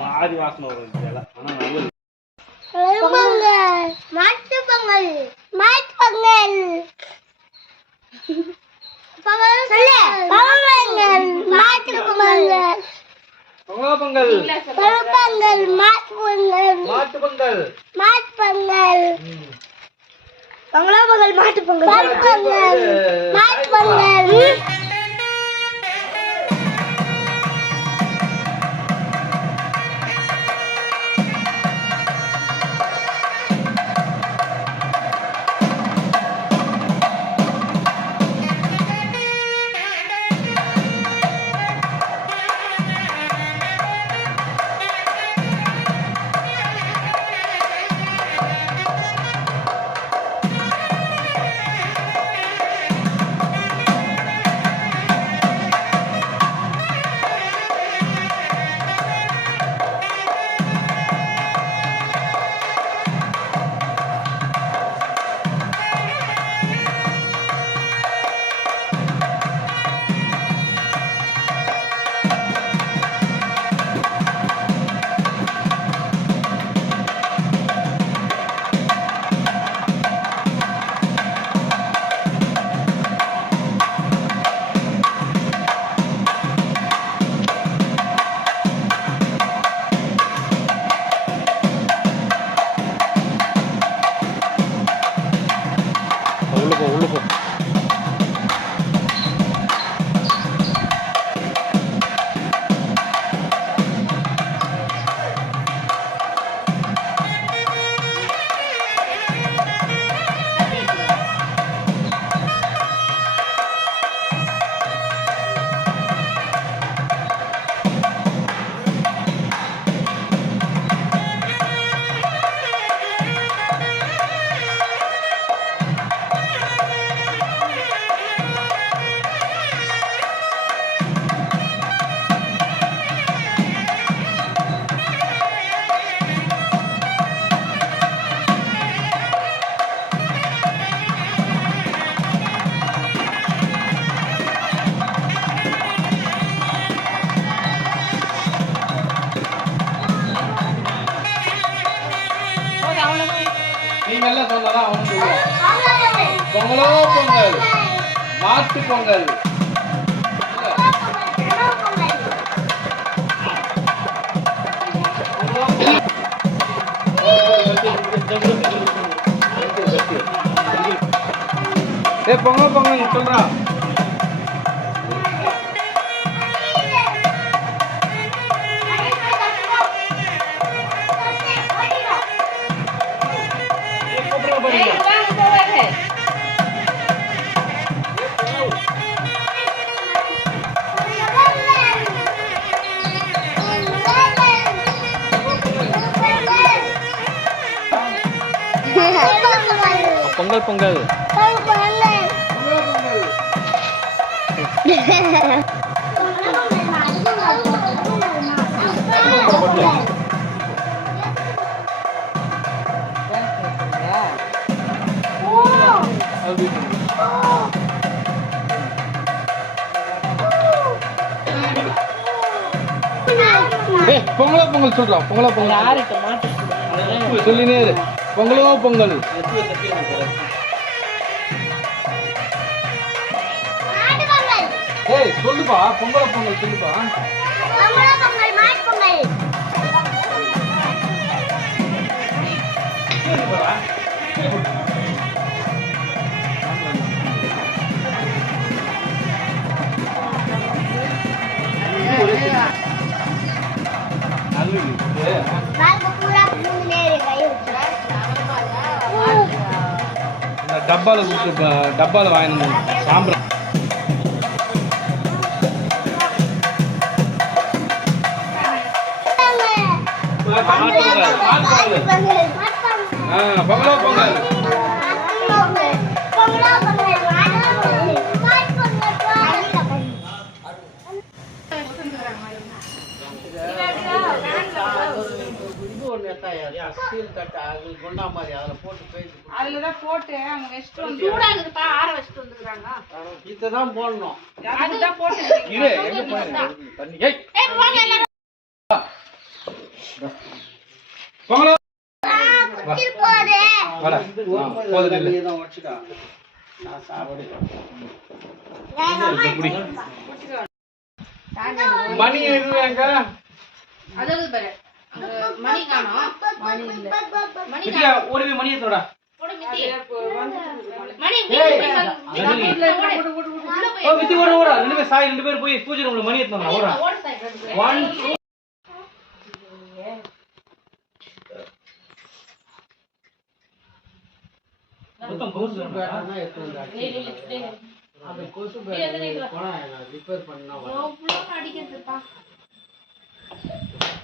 மாறி வாசனை வரும் ஆனா நல்லது. பொங்கல். மாட்டு பொங்கல். மாட்டு பொங்கல். பொங்கல் மாட்டு பொங்கல். பொங்கலோ பொங்கல். பொங்கல் மாட்டு பொங்கல். மாட்டு பொங்கல். மாட்டு பொங்கல். பொங்கலோ பொங்கல் மாட்டு பொங்கல். மாட்டு பொங்கல். மாட்டு பொங்கல். மாட்டு பொங்கல் பொங்க பொங்க பொங்கல் பொங்கல் பொங்கல் பொங்கலோ பொங்கல் சொல்றா பொங்கலோ பொங்கல் சொல்லினே இரு பொங்கலோ பொங்கல். ஏய் சொல்லுப்பா பொங்கல பொங்கல் சொல்லுப்பா. நல்லது டப்பால கொடுத்து டப்பால வாங்கினது சாம்பிராணி பொங்கல் ஆ பொங்கலோ பொங்கல். ஸ்டீல் தட்டை அது குண்டா மாதிரி அதில் போட்டு பேசி அதுலதான் போட்டு அவங்க வச்சுட்டு வந்து ஆற வச்சுட்டு வந்துக்கிறாங்க இதான் போடணும். அதுதான் போட்டு எங்க தண்ணி. ஏய். ஏய் போங்க எல்லாரும். போதே மணி எது எங்க அதாவது பாரு. அங்க மணி காணோம் மணி இல்ல. மணி வித்யா ஓடி மணி எடுத்துடா போடு மித்தி. மணி. ஓ வித்தி ஓட ஓட. ரெண்டு பேர் சாய் ரெண்டு பேர் போய் பூஜை ரூம்ல மணி ஓடு சாய்.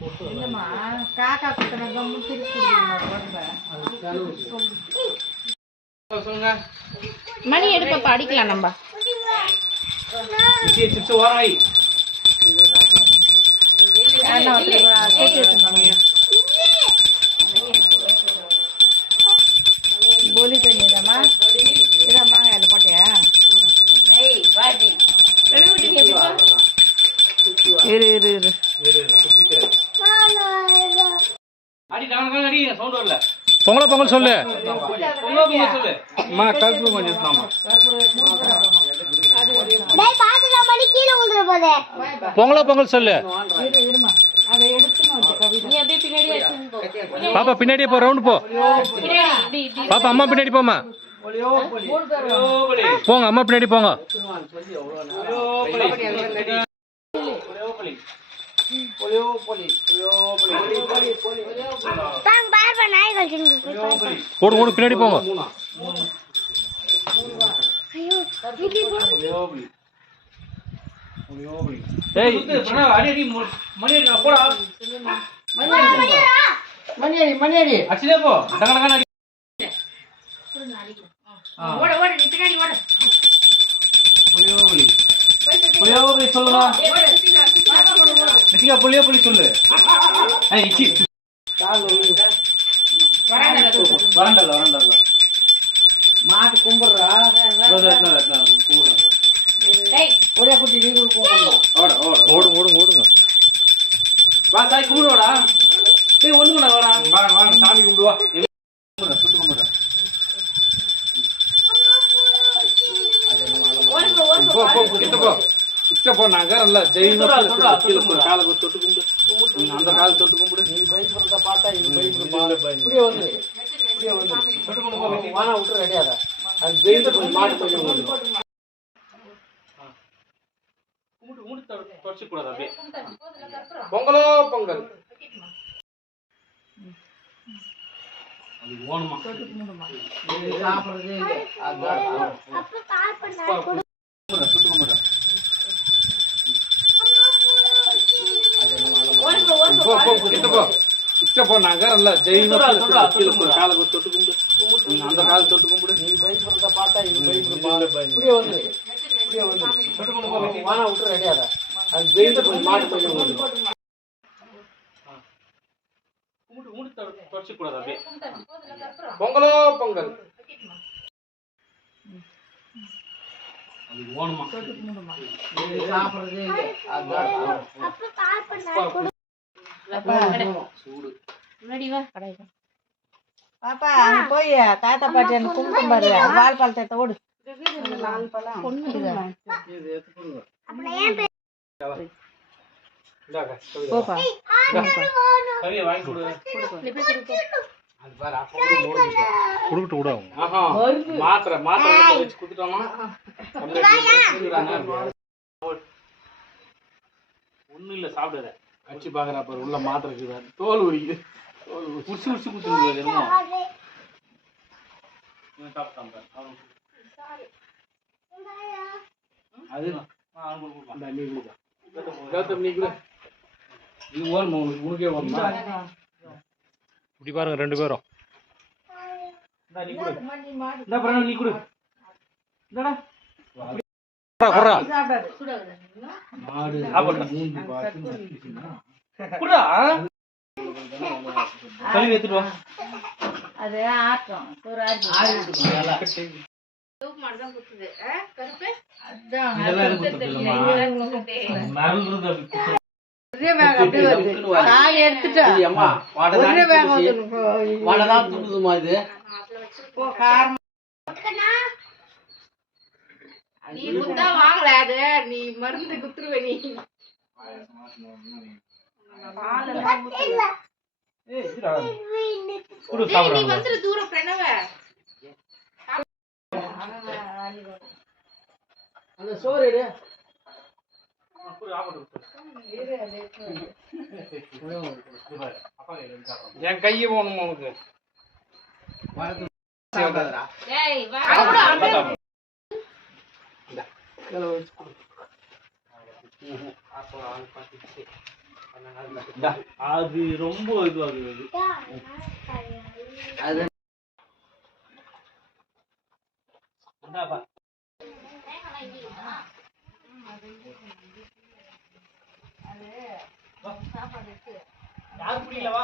வா? எவ்வளவு அடிக்கிறதுப்பா சொல்லுங்க மணி எடுப்பப்பா அடிக்கலாம் நம்ம. சிப்ஸ் ஓராய் ஏய் வாடி ரெண்டு விட்டு அடி நான் அடி சவுண்ட் வரல பொங்கலோ பொங்கல் சொல்லு. பொங்கலோ பொங்கல் சொல்லு. அம்மா கருப்பு கொஞ்சம் பொங்கலோ பொங்கல் சொல்லு. பாப்பா பின்னாடியே போ ரவுண்ட் போ. பாப்பா அம்மா பின்னாடி போமா போங்க அம்மா பின்னாடி போங்க. ஓடு ஓடு பின்னாடி போங்க. ஏய். அடி போ. அடி ஓட ஓட நீ பின்னாடி ஓட சொல்லுங்க நித்திகா புளியோபுளி சொல்லு. ஏய் இச்சி வராண்டல வரண்டல்ல வரண்டல்ல மாட்டு கும்பிடுறா. கும்பிடுறாங்க. டேய் ஓட ஓட ஓடு. ஓடுங்க ஓடுங்க வா சாய் கும்பிடுவாடா. டேய் ஒண்ணுங்கடா வாடா. வாங்க வாங்க சாமி கும்பிடுவா சுட்டு கும்பிடுறா? ஓடுங்க ஓடுங்க போ போ கிட்ட போ. நல்லா தெய்வம் சொல்றா, சொல்றா, கீழே சொல்லுங்க. போ, காலை தொட்டு கும்பிடு. ம், அந்த காலை தொட்டு கும்பிடு. சுட்டு கும்பிடுவா கும்பிட்டு கும்பிட்டு தொடச்சு கூடாது அப்படியே. பொங்கலோ பொங்கல். அது ஓணுமா? அப்ப பார்ப்பா நாய் கொடு. கும்பிடுறா சுட்டு கும்பிடுறா ஓடுங்க ஓடுங்க போ போ கிட்ட போ. கிட்ட போ நாங்க நல்லா. காலை தொட்டு கும்பிடு. அந்த காலை தொட்டு கும்பிடு. சுட்டு கும்பிடுவா கும்பிட்டு கும்பிட்டு தொடச்சு கூடாது அப்படியே. பொங்கலோ பொங்கல். அது ஓணுமா? அப்ப பார்ப்பா நாய் கொடு. முன்னாடி வா கடை. பாப்பா அங்க போய் தாத்தா பாட்டி அந்த கும்பிட்டு பாரு. வால் பழத்தை ஓடு. போப்பா. வாங்கி கொடு. அது பாரு, அப்ப கூட மூடிட்டு போ. ஆஹா, மாத்திரை மாத்திரை எடுத்து வச்சு குடுத்துட்டோமா? ஒண்ணும் இல்ல சாப்பிடாத கட்சி பாக்குறா பாரு உள்ள மாத்திரை இருக்குதா தோல் உரிக்குது தோல் உரி- உரிச்சு உரிச்சு குத்துருங்க என்னமோ. அது. நீ குடுடா. கௌதம் நீ குடு. இது ஓரமா உனக்கு உனக்கே ஓரமா. இப்படி பாருங்க ரெண்டு பேரும். நீ கொடு. நீ கொடு. அது ஆட்டம். ஒரே. காய் எடுத்துட்டா? நீ குத்தா வாங்கல அது நீ மருந்து குத்துருவ நீ. நீ வந்துரு தூரம் பிரணவ. அந்த சோறு எடு. என் கையை போகணும் உனக்கு சாப்பிடாதடா. டேய் வா கூட அப்படியே அது ரொம்ப இதுவாகுது அது யாரும் புரியல